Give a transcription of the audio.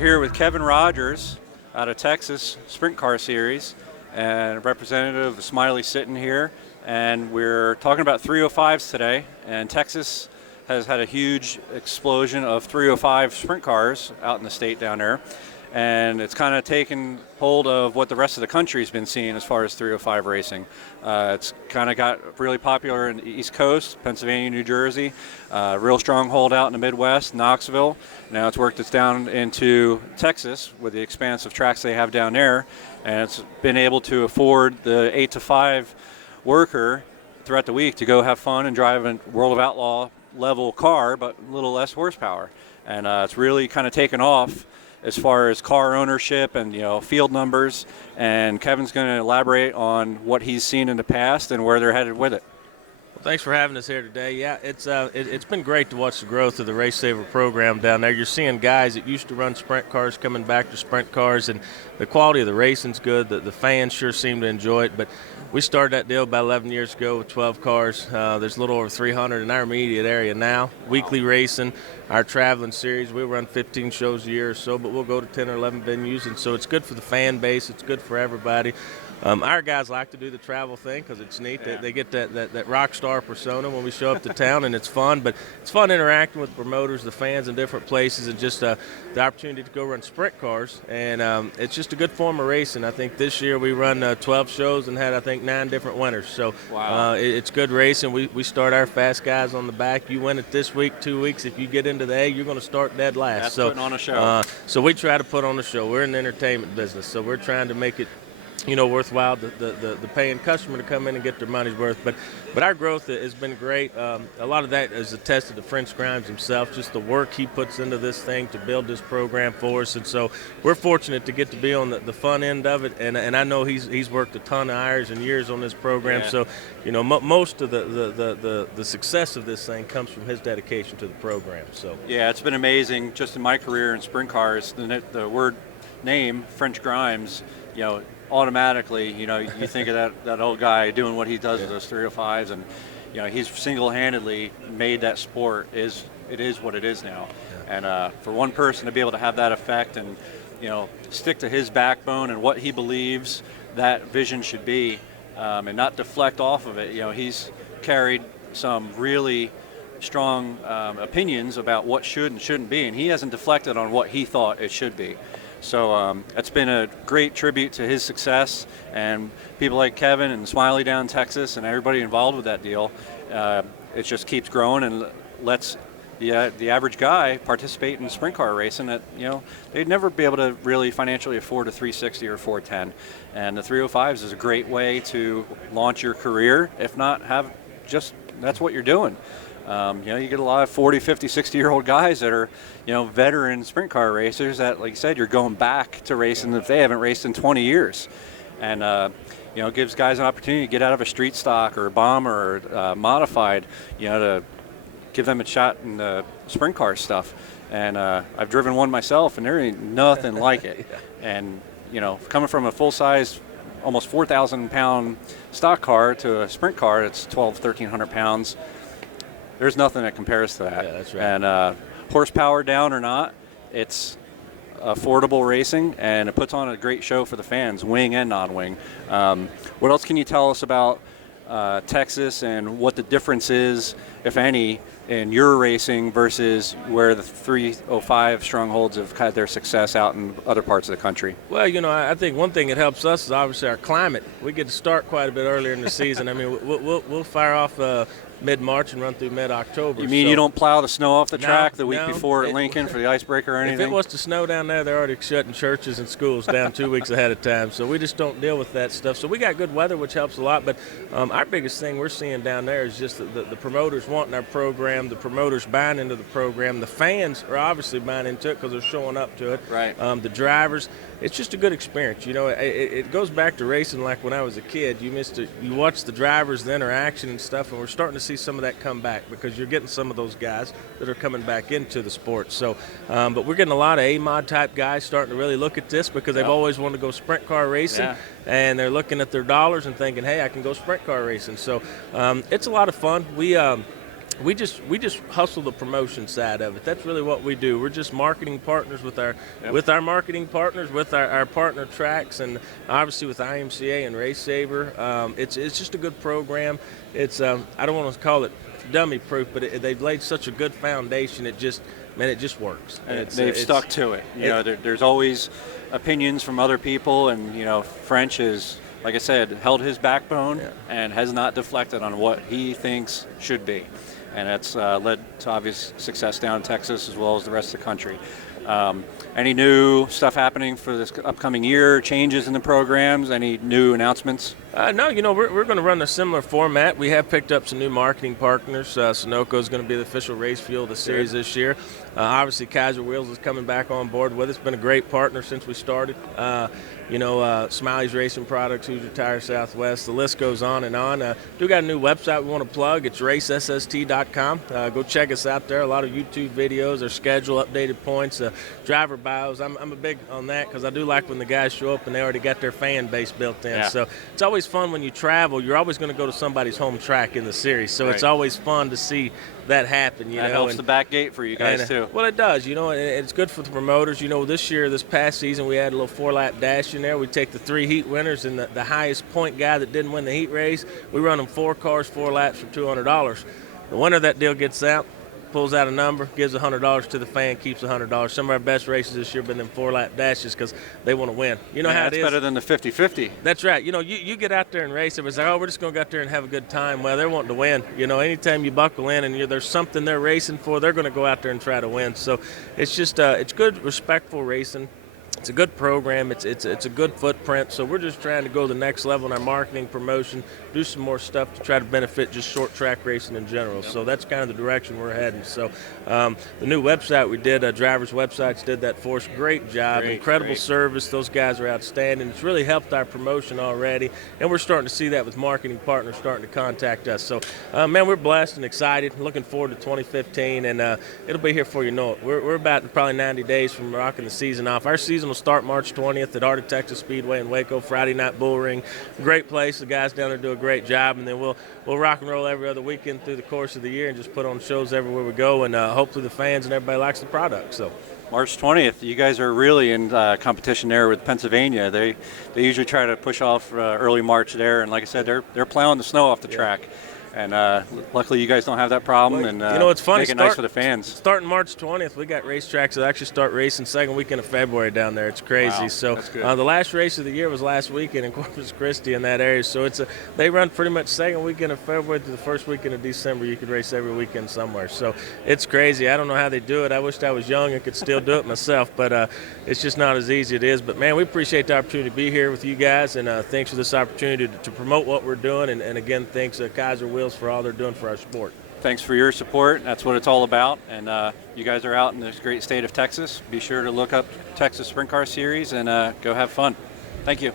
We're here with Kevin Rogers out of Texas Sprint Car Series, and a representative of Smiley sitting here, and we're talking about 305's today. And Texas has had a huge explosion of 305 sprint cars out in the state down there, and it's kind of taken hold of what the rest of the country's been seeing as far as 305 racing. It's kind of got really popular in the East Coast, Pennsylvania, New Jersey, real stronghold out in the Midwest, Knoxville. Now it's worked its down into Texas with the expanse of tracks they have down there, and it's been able to afford the 8 to 5 worker throughout the week to go have fun and drive a World of Outlaw level car, but a little less horsepower. And it's really kind of taken off as far as car ownership and field numbers, and Kevin's going to elaborate on what he's seen in the past and where they're headed with it. Well, thanks for having us here today. Yeah, it's been great to watch the growth of the Racesaver program down there. You're seeing guys that used to run sprint cars coming back to sprint cars, and the quality of the racing's good. The fans sure seem to enjoy it, but we started that deal about 11 years ago with 12 cars. There's a little over 300 in our immediate area now. Weekly racing, our traveling series, we run 15 shows a year or so, but we'll go to 10 or 11 venues, and so it's good for the fan base. It's good for everybody. Our guys like to do the travel thing because it's neat. Yeah. They get that rock star persona when we show up to town, and it's fun. But it's fun interacting with promoters, the fans in different places, and just the opportunity to go run sprint cars. And it's just a good form of racing. I think this year we run 12 shows and had, I think, 9 different winners. So wow. It's good racing. We start our fast guys on the back. You win it this week, 2 weeks. If you get into the A, you're going to start dead last. That's so putting on a show. So we try to put on a show. We're in the entertainment business, so we're trying to make it worthwhile the paying customer to come in and get their money's worth. But our growth has been great. A lot of that is attested to French Grimes himself, just the work he puts into this thing to build this program for us. And so we're fortunate to get to be on the fun end of it. And I know he's worked a ton of hours and years on this program. Yeah. So, most of the success of this thing comes from his dedication to the program. So Yeah, it's been amazing just in my career in sprint cars. The word name, French Grimes, automatically, you think of that old guy doing what he does with those 305s, and he's single-handedly made that sport. It is what it is now, and for one person to be able to have that effect and stick to his backbone and what he believes that vision should be, and not deflect off of it. He's carried some really strong opinions about what should and shouldn't be, and he hasn't deflected on what he thought it should be. So it's been a great tribute to his success, and people like Kevin and Smiley down in Texas and everybody involved with that deal. It just keeps growing and lets the average guy participate in sprint car racing that they'd never be able to really financially afford a 360 or 410. And the 305s is a great way to launch your career, if not have just that's what you're doing. You get a lot of 40, 50, 60-year-old guys that are, veteran sprint car racers that, like you said, you're going back to racing if they haven't raced in 20 years. And, it gives guys an opportunity to get out of a street stock or a bomber or modified, to give them a shot in the sprint car stuff. And I've driven one myself, and there ain't nothing like it. And, coming from a full-size, almost 4,000-pound stock car to a sprint car that's 1,300 pounds, there's nothing that compares to that. Yeah, that's right. And horsepower down or not, it's affordable racing, and it puts on a great show for the fans, wing and non-wing. What else can you tell us about Texas and what the difference is, if any, in your racing versus where the 305 strongholds have had their success out in other parts of the country? Well, I think one thing that helps us is obviously our climate. We get to start quite a bit earlier in the season. I mean, we'll fire off mid-March and run through mid-October. You mean you don't plow the snow off the track the week before at it, Lincoln for the icebreaker or anything? If it was to snow down there, they're already shutting churches and schools down 2 weeks ahead of time. So we just don't deal with that stuff. So we got good weather, which helps a lot. But our biggest thing we're seeing down there is just the promoters wanting our program, the promoters buying into the program. The fans are obviously buying into it because they're showing up to it. Right. The drivers. It's just a good experience. It goes back to racing like when I was a kid. You watch the drivers, the interaction and stuff, and we're starting to see some of that come back because you're getting some of those guys that are coming back into the sport. So, but we're getting a lot of A-mod type guys starting to really look at this because they've always wanted to go sprint car racing, and they're looking at their dollars and thinking, hey, I can go sprint car racing. So it's a lot of fun. we just hustle the promotion side of it. That's really what we do. We're just marketing partners with our marketing partners, with our partner tracks, and obviously with IMCA and Racesaver. It's just a good program. It's I don't want to call it dummy proof, but they've laid such a good foundation. It just works. And they've stuck to it. There's always opinions from other people, and French is, like I said, held his backbone and has not deflected on what he thinks should be. And that's led to obvious success down in Texas as well as the rest of the country. Any new stuff happening for this upcoming year, changes in the programs, any new announcements? No, we're going to run a similar format. We have picked up some new marketing partners. Sunoco is going to be the official race fuel of the series this year. Obviously, Keizer Wheels is coming back on board with us. Been a great partner since we started. Smiley's Racing Products, Hoosier Tire Southwest. The list goes on and on. Do got a new website we want to plug. It's racesst.com. Go check us out there. A lot of YouTube videos, our schedule, updated points, driver bios. I'm a big on that because I do like when the guys show up and they already got their fan base built in. So it's always fun when you travel. You're always going to go to somebody's home track in the series. So it's always fun to see that happen. That helps the back gate for you guys too. Well, it does. And it's good for the promoters. This past season, we had a little 4-lap dash in there. We take the 3 heat winners and the highest point guy that didn't win the heat race. We run them 4 cars, 4 laps for $200. The winner of that deal gets out, pulls out a number, gives $100 to the fan, keeps $100. Some of our best races this year have been them 4-lap dashes because they want to win. You know how it is. That's better than the 50-50. That's right. You get out there and race. Everybody's like, we're just going to go out there and have a good time. Well, they're wanting to win. Anytime you buckle in and there's something they're racing for, they're going to go out there and try to win. So it's just it's good, respectful racing. It's a good program. It's a good footprint. So we're just trying to go to the next level in our marketing, promotion, do some more stuff to try to benefit just short track racing in general. So that's kind of the direction we're heading. So the new website we did, Drivers Websites did that for us. Great job, incredible service. Those guys are outstanding. It's really helped our promotion already, and we're starting to see that with marketing partners starting to contact us. So man, we're blessed and excited. Looking forward to 2015, and it'll be here before you know it. We're about probably 90 days from rocking the season off. Our season will start March 20th at Art of Texas Speedway in Waco, Friday night bull ring. Great place. The guys down there do a great job, and then we'll rock and roll every other weekend through the course of the year and just put on shows everywhere we go, and hopefully the fans and everybody likes the product. So March 20th, you guys are really in competition there with Pennsylvania. They usually try to push off early March there, and like I said, they're plowing the snow off the track. And luckily you guys don't have that problem, and it's funny. Make it nice for the fans. Starting March 20th, we got racetracks that actually start racing second weekend of February down there. It's crazy. Wow, so that's good. The last race of the year was last weekend in Corpus Christi in that area. So they run pretty much second weekend of February to the first weekend of December. You could race every weekend somewhere. So it's crazy. I don't know how they do it. I wished I was young and could still do it myself, but it's just not as easy as it is. But man, we appreciate the opportunity to be here with you guys, and thanks for this opportunity to promote what we're doing. And again, thanks Keizer Wheels for all they're doing for our sport. Thanks for your support. That's what it's all about. And you guys are out in this great state of Texas. Be sure to look up Texas Sprint Car Series and go have fun. Thank you.